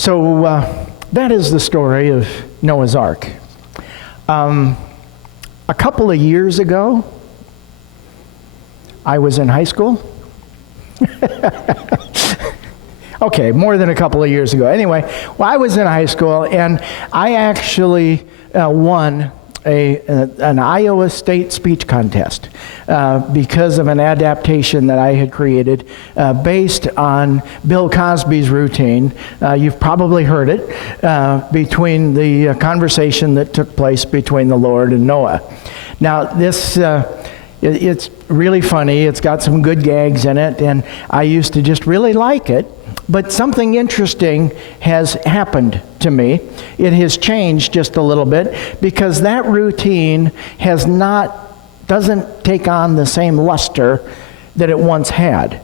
So that is the story of Noah's Ark. A couple of years ago, I was in high school. Okay, more than a couple of years ago. Anyway, I was in high school, and I actually won an Iowa State speech contest because of an adaptation that I had created based on Bill Cosby's routine. You've probably heard it between the conversation that took place between the Lord and Noah. Now, this it's really funny. It's got some good gags in it, and I used to just really like it. But something interesting has happened to me. It has changed just a little bit because that routine doesn't take on the same luster that it once had.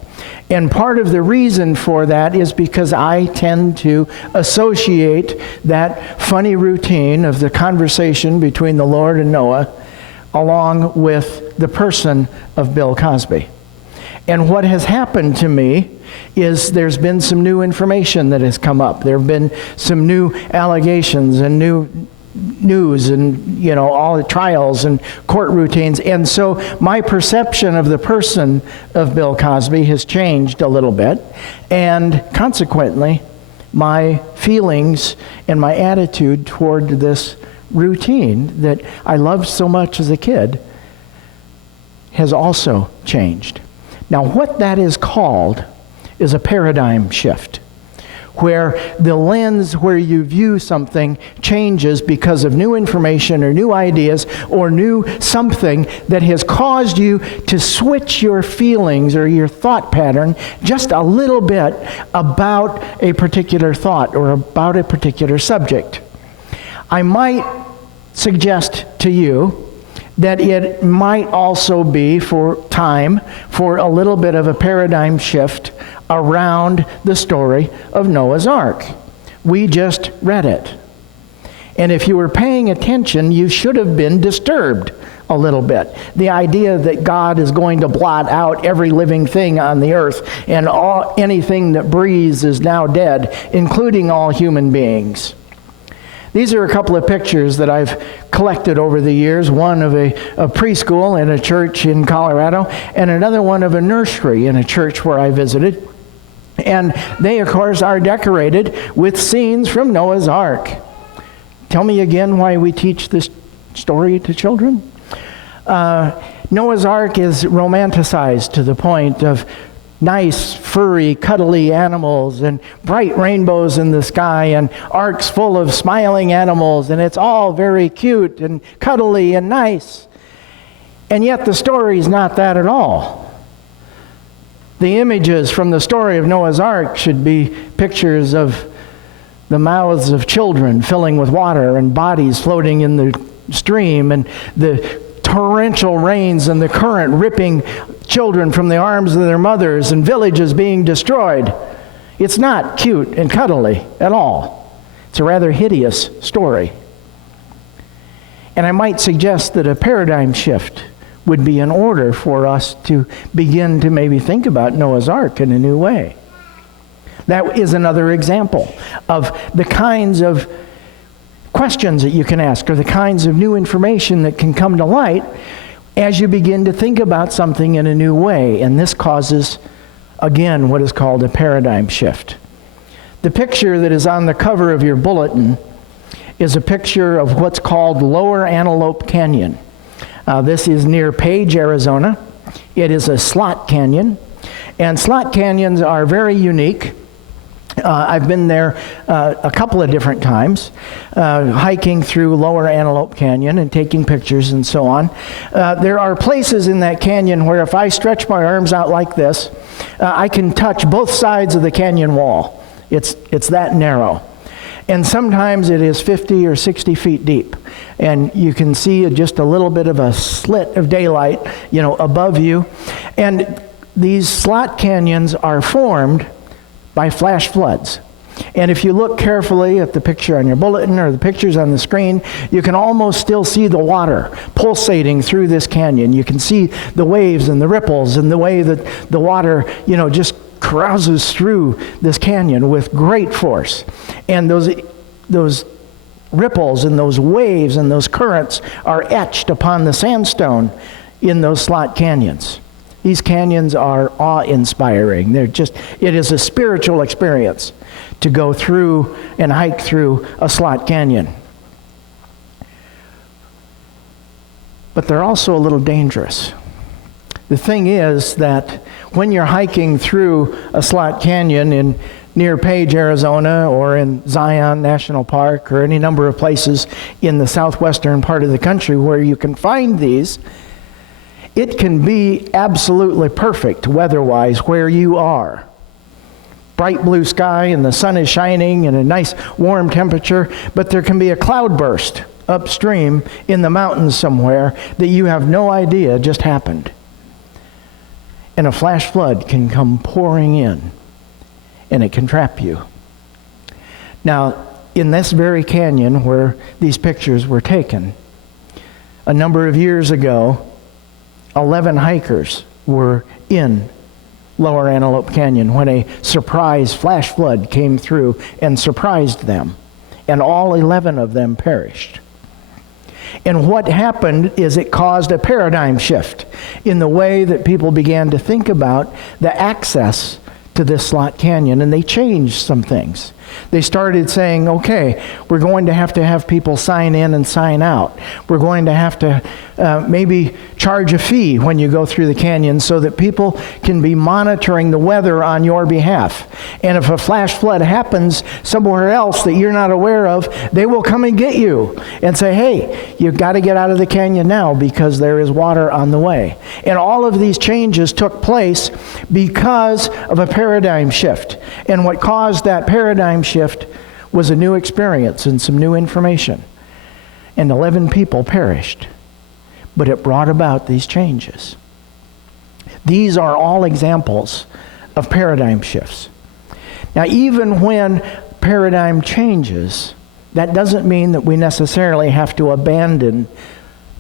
And part of the reason for that is because I tend to associate that funny routine of the conversation between the Lord and Noah along with the person of Bill Cosby. And what has happened to me is there's been some new information that has come up. There have been some new allegations and new news and, all the trials and court routines. And so my perception of the person of Bill Cosby has changed a little bit. And consequently, my feelings and my attitude toward this routine that I loved so much as a kid has also changed. Now, what that is called is a paradigm shift, where the lens where you view something changes because of new information or new ideas or new something that has caused you to switch your feelings or your thought pattern just a little bit about a particular thought or about a particular subject. I might suggest to you that it might also be for a little bit of a paradigm shift around the story of Noah's Ark. We just read it. And if you were paying attention, you should have been disturbed a little bit. The idea that God is going to blot out every living thing on the earth and anything that breathes is now dead, including all human beings. These are a couple of pictures that I've collected over the years, one of a preschool in a church in Colorado, and another one of a nursery in a church where I visited. And they, of course, are decorated with scenes from Noah's Ark. Tell me again why we teach this story to children. Noah's Ark is romanticized to the point of nice, furry, cuddly animals and bright rainbows in the sky and arks full of smiling animals, and it's all very cute and cuddly and nice. And yet the story is not that at all. The images from the story of Noah's Ark should be pictures of the mouths of children filling with water and bodies floating in the stream and the torrential rains and the current ripping children from the arms of their mothers and villages being destroyed. It's not cute and cuddly at all. It's a rather hideous story. And I might suggest that a paradigm shift would be in order for us to begin to maybe think about Noah's Ark in a new way. That is another example of the kinds of questions that you can ask or the kinds of new information that can come to light as you begin to think about something in a new way. And this causes, again, what is called a paradigm shift. The picture that is on the cover of your bulletin is a picture of what's called Lower Antelope Canyon. This is near Page, Arizona. It is a slot canyon, and slot canyons are very unique. I've been there a couple of different times, hiking through Lower Antelope Canyon and taking pictures and so on. There are places in that canyon where if I stretch my arms out like this, I can touch both sides of the canyon wall. It's that narrow. And sometimes it is 50 or 60 feet deep. And you can see just a little bit of a slit of daylight, above you. And these slot canyons are formed by flash floods. And if you look carefully at the picture on your bulletin or the pictures on the screen, you can almost still see the water pulsating through this canyon. You can see the waves and the ripples and the way that the water, just carouses through this canyon with great force. And those ripples and those waves and those currents are etched upon the sandstone in those slot canyons. These canyons are awe-inspiring. It is a spiritual experience to go through and hike through a slot canyon. But they're also a little dangerous. The thing is that when you're hiking through a slot canyon near Page, Arizona, or in Zion National Park, or any number of places in the southwestern part of the country where you can find these, it can be absolutely perfect weather-wise where you are. Bright blue sky and the sun is shining and a nice warm temperature, but there can be a cloudburst upstream in the mountains somewhere that you have no idea just happened. And a flash flood can come pouring in, and it can trap you. Now, in this very canyon where these pictures were taken, a number of years ago, 11 hikers were in Lower Antelope Canyon when a surprise flash flood came through and surprised them, and all 11 of them perished. And what happened is it caused a paradigm shift in the way that people began to think about the access to this slot canyon, and they changed some things. They started saying, okay, we're going to have people sign in and sign out. We're going to have to maybe charge a fee when you go through the canyon so that people can be monitoring the weather on your behalf. And if a flash flood happens somewhere else that you're not aware of, they will come and get you and say, hey, you've got to get out of the canyon now because there is water on the way. And all of these changes took place because of a paradigm shift. And what caused that paradigm shift was a new experience and some new information. And 11 people perished. But it brought about these changes. These are all examples of paradigm shifts. Now, even when paradigm changes, that doesn't mean that we necessarily have to abandon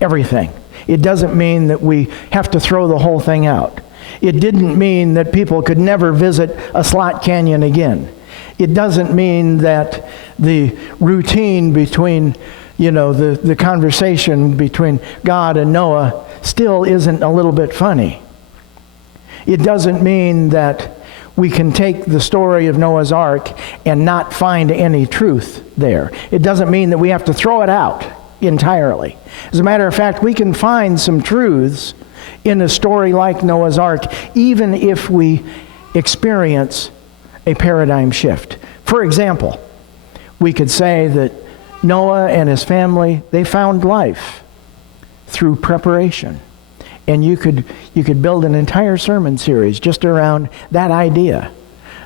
everything. It doesn't mean that we have to throw the whole thing out. It didn't mean that people could never visit a slot canyon again. It doesn't mean that the routine between, the conversation between God and Noah still isn't a little bit funny. It doesn't mean that we can take the story of Noah's Ark and not find any truth there. It doesn't mean that we have to throw it out entirely. As a matter of fact, we can find some truths in a story like Noah's Ark, even if we experience a paradigm shift. For example, we could say that Noah and his family, they found life through preparation. And you could build an entire sermon series just around that idea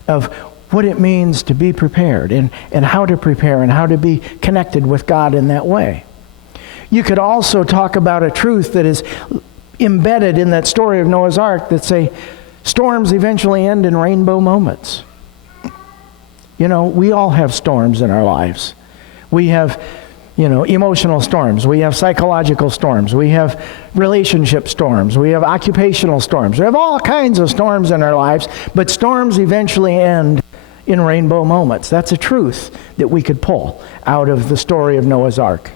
of what it means to be prepared and how to prepare and how to be connected with God in that way. You could also talk about a truth that is embedded in that story of Noah's Ark that say storms eventually end in rainbow moments. We all have storms in our lives. We have, emotional storms. We have psychological storms. We have relationship storms. We have occupational storms. We have all kinds of storms in our lives, but storms eventually end in rainbow moments. That's a truth that we could pull out of the story of Noah's Ark.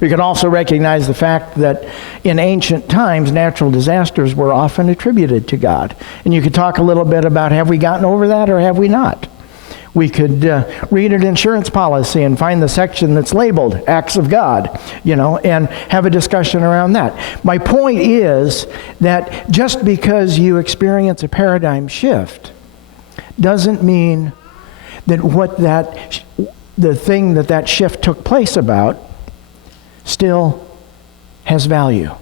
We can also recognize the fact that in ancient times, natural disasters were often attributed to God. And you could talk a little bit about, have we gotten over that or have we not? We could read an insurance policy and find the section that's labeled Acts of God, and have a discussion around that. My point is that just because you experience a paradigm shift doesn't mean that the thing that shift took place about still has value.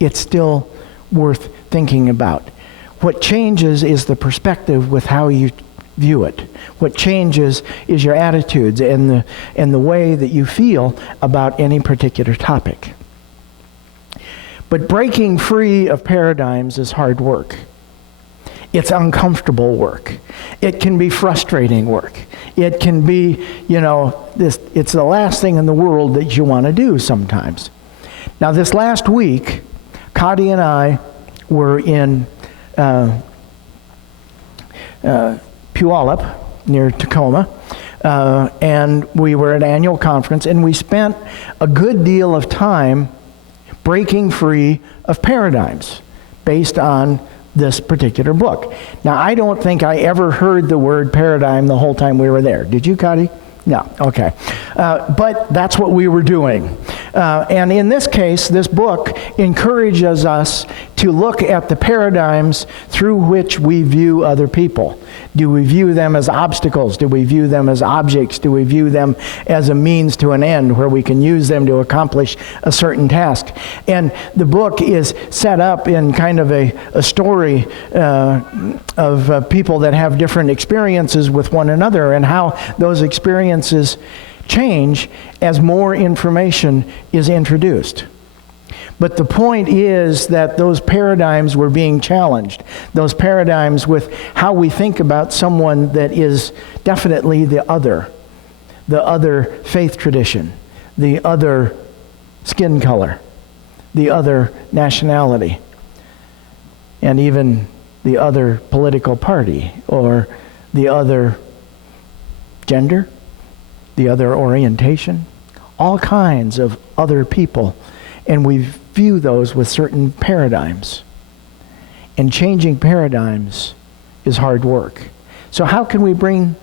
It's still worth thinking about. What changes is the perspective with how you view it. What changes is your attitudes and the way that you feel about any particular topic. But breaking free of paradigms is hard work. It's uncomfortable work. It can be frustrating work. It can be, it's the last thing in the world that you want to do sometimes. Now, this last week, Cody and I were in Puyallup near Tacoma. And we were at an annual conference, and we spent a good deal of time breaking free of paradigms based on this particular book. Now, I don't think I ever heard the word paradigm the whole time we were there. Did you, Cotty? No, okay. But that's what we were doing. And in this case, this book encourages us to look at the paradigms through which we view other people. Do we view them as obstacles? Do we view them as objects? Do we view them as a means to an end where we can use them to accomplish a certain task? And the book is set up in kind of a story of people that have different experiences with one another, and how those experiences change as more information is introduced. But the point is that those paradigms were being challenged. Those paradigms with how we think about someone that is definitely the other faith tradition, the other skin color, the other nationality, and even the other political party, or the other gender, the other orientation, all kinds of other people. And we view those with certain paradigms. And changing paradigms is hard work. So how can we bring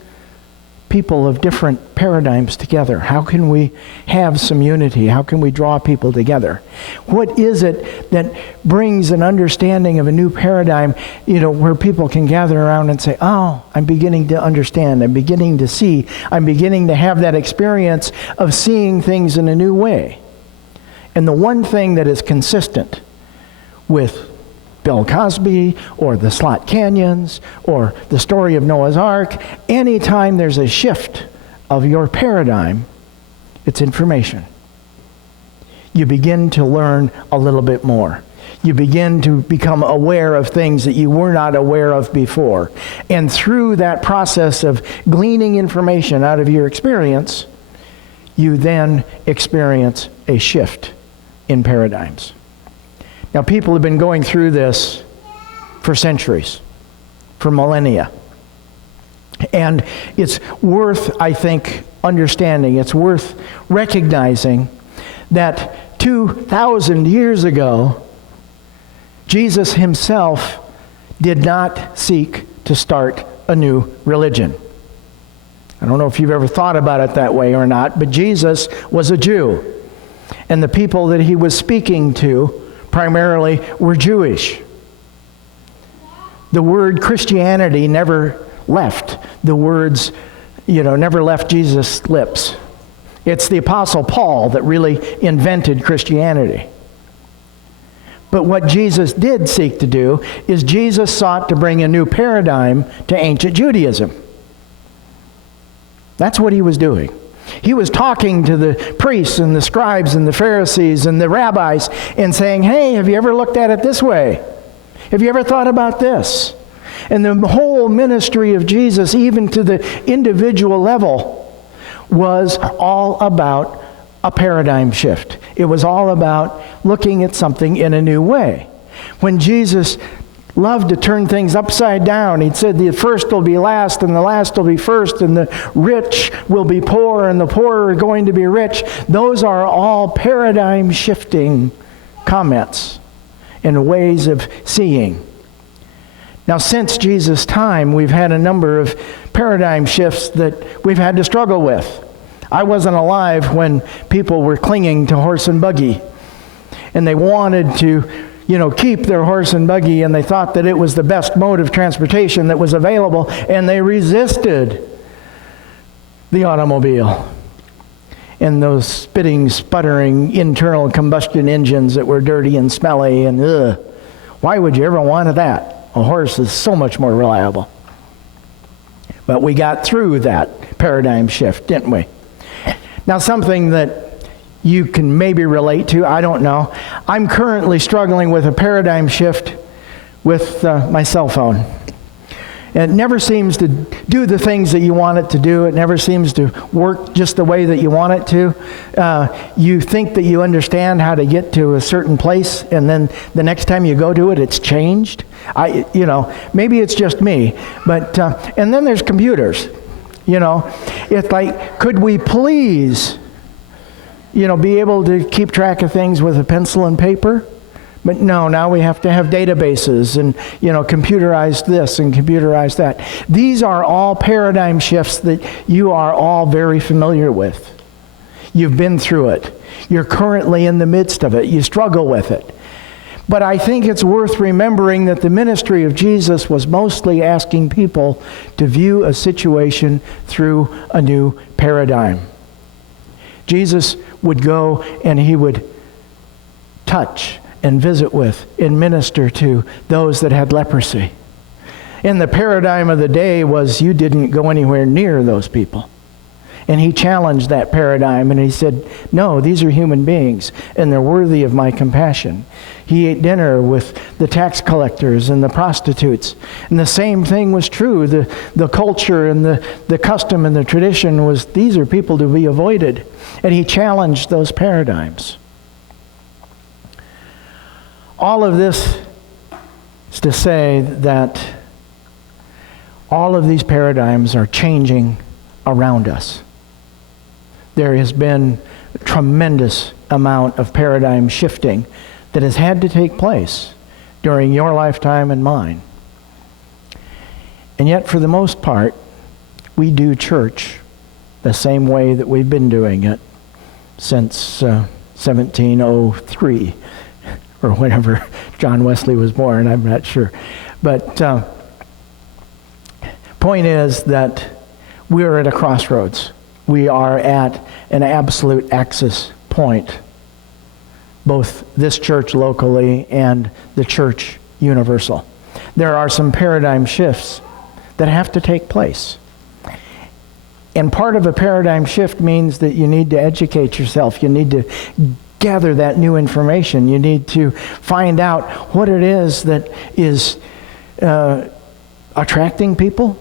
people of different paradigms together? How can we have some unity? How can we draw people together? What is it that brings an understanding of a new paradigm, where people can gather around and say, oh, I'm beginning to understand, I'm beginning to see, I'm beginning to have that experience of seeing things in a new way. And the one thing that is consistent with Bill Cosby or the Slot Canyons or the story of Noah's Ark, anytime there's a shift of your paradigm, it's information. You begin to learn a little bit more. You begin to become aware of things that you were not aware of before. And through that process of gleaning information out of your experience, you then experience a shift in paradigms. Now, people have been going through this for centuries, for millennia. And it's worth, I think, understanding, it's worth recognizing that 2,000 years ago, Jesus himself did not seek to start a new religion. I don't know if you've ever thought about it that way or not, but Jesus was a Jew. And the people that he was speaking to primarily were Jewish. The word Christianity never left the words, never left Jesus' lips. It's the Apostle Paul that really invented Christianity. But what Jesus did seek to do is Jesus sought to bring a new paradigm to ancient Judaism. That's what he was doing. He was talking to the priests and the scribes and the Pharisees and the rabbis and saying, hey, have you ever looked at it this way? Have you ever thought about this? And the whole ministry of Jesus, even to the individual level, was all about a paradigm shift. It was all about looking at something in a new way. When Jesus loved to turn things upside down, he said the first will be last and the last will be first, and the rich will be poor and the poor are going to be rich. Those are all paradigm shifting comments and ways of seeing. Now, since Jesus' time, we've had a number of paradigm shifts that we've had to struggle with. I wasn't alive when people were clinging to horse and buggy, and they wanted to, keep their horse and buggy, and they thought that it was the best mode of transportation that was available, and they resisted the automobile and those spitting, sputtering internal combustion engines that were dirty and smelly, and why would you ever want that? A horse is so much more reliable. But we got through that paradigm shift, didn't we? Now, something that you can maybe relate to, I don't know. I'm currently struggling with a paradigm shift with my cell phone. And it never seems to do the things that you want it to do. It never seems to work just the way that you want it to. You think that you understand how to get to a certain place, and then the next time you go to it, it's changed. Maybe it's just me, but and then there's computers. It's like, could we please, be able to keep track of things with a pencil and paper? But no, now we have to have databases and, computerized this and computerized that. These are all paradigm shifts that you are all very familiar with. You've been through it. You're currently in the midst of it. You struggle with it. But I think it's worth remembering that the ministry of Jesus was mostly asking people to view a situation through a new paradigm. Jesus would go and he would touch and visit with and minister to those that had leprosy. And the paradigm of the day was you didn't go anywhere near those people. And he challenged that paradigm and he said, no, these are human beings and they're worthy of my compassion. He ate dinner with the tax collectors and the prostitutes. And the same thing was true. The culture and the custom and the tradition was these are people to be avoided. And he challenged those paradigms. All of this is to say that all of these paradigms are changing around us. There has been a tremendous amount of paradigm shifting that has had to take place during your lifetime and mine. And yet, for the most part, we do church the same way that we've been doing it since 1703. Or whenever John Wesley was born, I'm not sure. But point is that we're at a crossroads. We are at an absolute axis point, both this church locally and the church universal. There are some paradigm shifts that have to take place. And part of a paradigm shift means that you need to educate yourself. You need to gather that new information. You need to find out what it is that is attracting people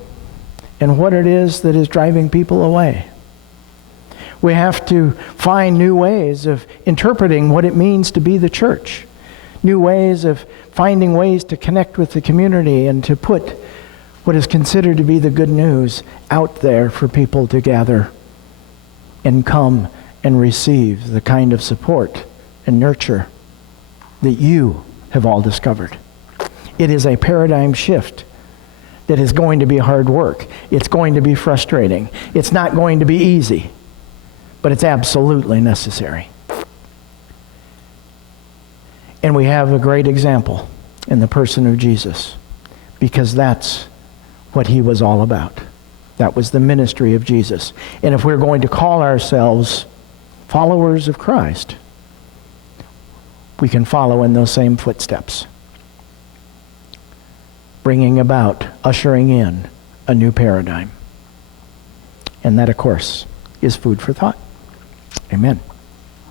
and what it is that is driving people away. We have to find new ways of interpreting what it means to be the church, new ways of finding ways to connect with the community and to put what is considered to be the good news out there for people to gather and come and receive the kind of support and nurture that you have all discovered. It is a paradigm shift that is going to be hard work. It's going to be frustrating. It's not going to be easy, but it's absolutely necessary. And we have a great example in the person of Jesus, because that's what he was all about. That was the ministry of Jesus. And if we're going to call ourselves followers of Christ, we can follow in those same footsteps, bringing about, ushering in a new paradigm. And that, of course, is food for thought. Amen.